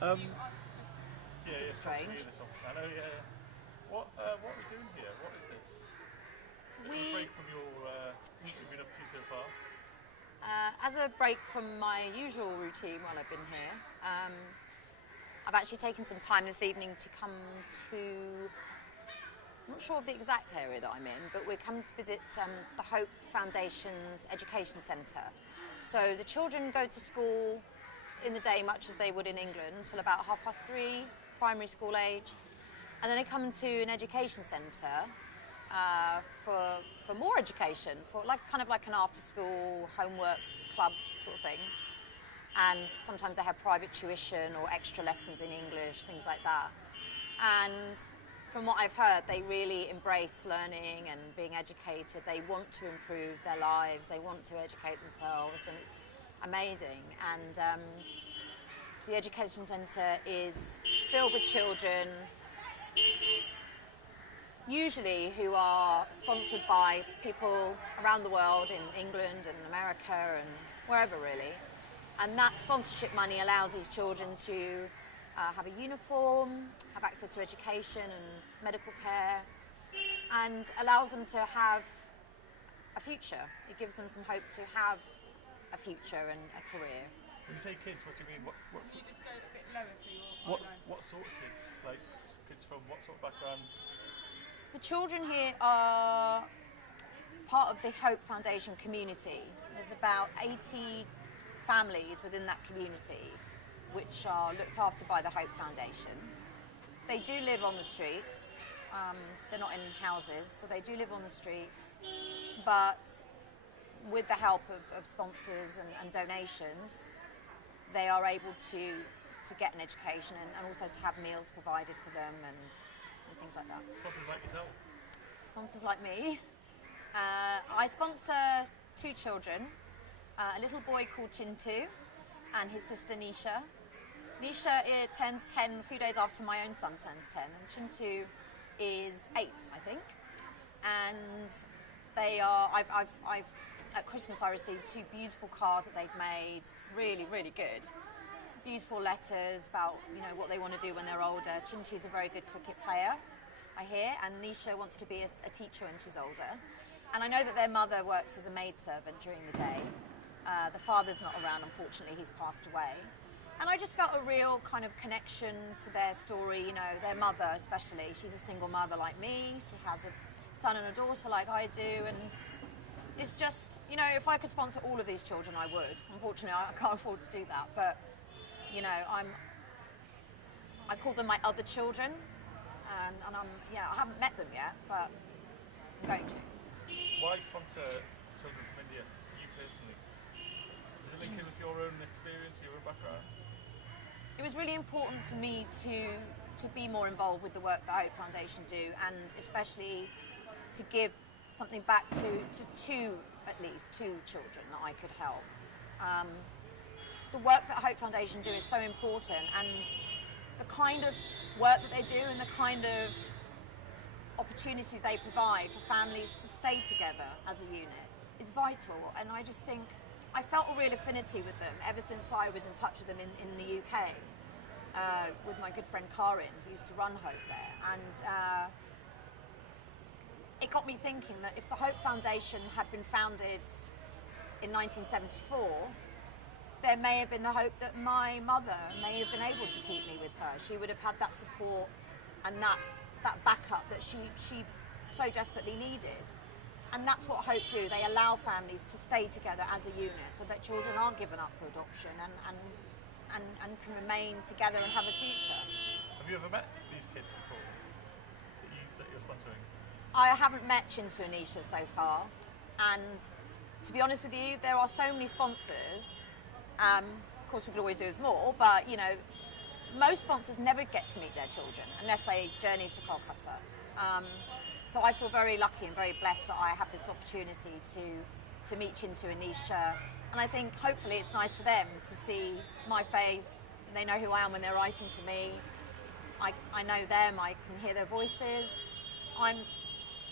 This is strange. I know, yeah. What are we doing here? What is this? A break from your what you've been up to so far? As a break from my usual routine while I've been here, I've actually taken some time this evening to come to, I'm not sure of the exact area that I'm in, but we're coming to visit the Hope Foundation's Education Centre. So the children go to school in the day much as they would in England until about 3:30, primary school age, and then they come to an education centre for more education, for kind of like an after-school homework club sort of thing. And sometimes they have private tuition or extra lessons in English, things like that. And from what I've heard, they really embrace learning and being educated. They want to improve their lives, they want to educate themselves, and it's amazing. And the education centre is filled with children, usually who are sponsored by people around the world, in England and America and wherever really. And that sponsorship money allows these children to have a uniform, have access to education and medical care, and allows them to have a future. It gives them some hope to have a future and a career. When you say kids, what do you mean? Can you just go a bit lower so you're what sort of kids? Like kids from what sort of background? The children here are part of the Hope Foundation community. There's about 80 families within that community which are looked after by the Hope Foundation. They do live on the streets. They're not in houses, so they do live on the streets. But with the help of sponsors and donations, they are able to get an education and also to have meals provided for them and things like that. Sponsors like yourself? Sponsors like me. I sponsor 2 children, a little boy called Chintu and his sister Nisha. Nisha turns 10 a few days after my own son turns 10, and Chintu is 8, I think. And they are, at Christmas I received 2 beautiful cards that they'd made, really, really good. Beautiful letters about, what they want to do when they're older. Chintu's a very good cricket player, I hear, and Nisha wants to be a teacher when she's older. And I know that their mother works as a maidservant during the day. The father's not around, unfortunately, he's passed away. And I just felt a real kind of connection to their story, their mother especially. She's a single mother like me, she has a son and a daughter like I do, and it's just, if I could sponsor all of these children, I would. Unfortunately, I can't afford to do that, but, I call them my other children, and I haven't met them yet, but I'm going to. Why sponsor children from India, you personally? Does it link in with your own experience, your own background? It was really important for me to be more involved with the work that Hope Foundation do, and especially to give something back to 2, at least 2 children that I could help. The work that Hope Foundation do is so important, and the kind of work that they do and the kind of opportunities they provide for families to stay together as a unit is vital. And I just think I felt a real affinity with them ever since I was in touch with them in the UK with my good friend Karin, who used to run Hope there. And it got me thinking that if the Hope Foundation had been founded in 1974, there may have been the hope that my mother may have been able to keep me with her. She would have had that support and that backup that she so desperately needed. And that's what Hope do. They allow families to stay together as a unit so that children aren't given up for adoption and can remain together and have a future. Have you ever met these kids before that you're sponsoring? I haven't met Chintu and Nisha so far, and to be honest with you, there are so many sponsors. Of course, we could always do with more, but most sponsors never get to meet their children unless they journey to Kolkata. So I feel very lucky and very blessed that I have this opportunity to meet Chintu and Nisha, and I think hopefully it's nice for them to see my face. They know who I am when they're writing to me. I know them, I can hear their voices. I'm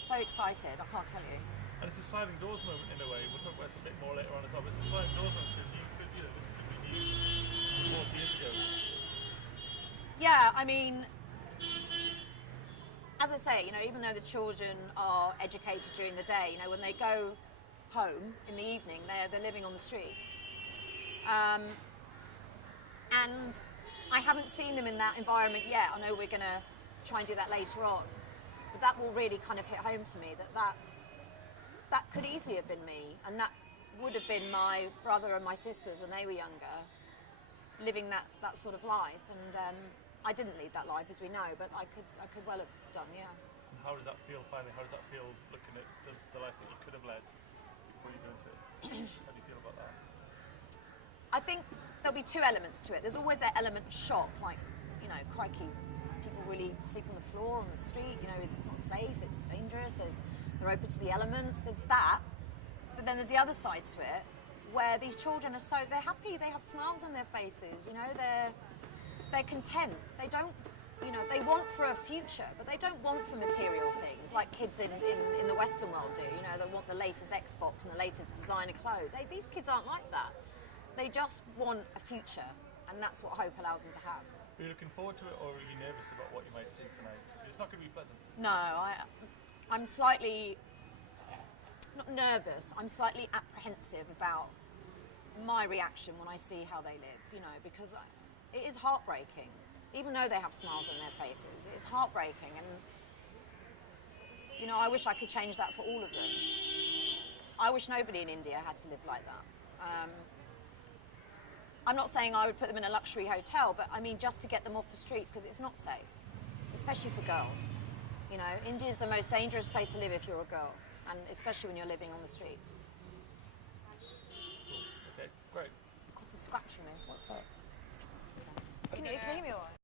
so excited, I can't tell you. And it's a sliding doors moment in a way. We'll talk about this a bit more later on as well. It's a sliding doors moment because this could be new 40 years ago. Yeah, I mean, as I say, even though the children are educated during the day, when they go home in the evening, they're living on the streets. And I haven't seen them in that environment yet. I know we're going to try and do that later on. But that will really kind of hit home to me that could easily have been me. And that would have been my brother and my sisters when they were younger, living that sort of life. And I didn't lead that life, as we know, but I could well have done, yeah. And how does that feel, finally? How does that feel looking at the life that you could have led before you go into it? How do you feel about that? I think there'll be two elements to it. There's always that element of shock, like, crikey, people really sleep on the floor, on the street, it's not safe, it's dangerous, they're open to the elements, there's that. But then there's the other side to it, where these children they're happy, they have smiles on their faces, they're content. They don't, they want for a future, but they don't want for material things like kids in the Western world do. They want the latest Xbox and the latest designer clothes. These kids aren't like that. They just want a future, and that's what hope allows them to have. Are you looking forward to it, or are you nervous about what you might see tonight? It's not going to be pleasant. No, I'm slightly, not nervous, I'm slightly apprehensive about my reaction when I see how they live, because it is heartbreaking. Even though they have smiles on their faces, it's heartbreaking, and I wish I could change that for all of them. I wish nobody in India had to live like that. I'm not saying I would put them in a luxury hotel, but I mean just to get them off the streets, because it's not safe, especially for girls. India is the most dangerous place to live if you're a girl, and especially when you're living on the streets. Okay, great. Of course, it's scratching me. What's that?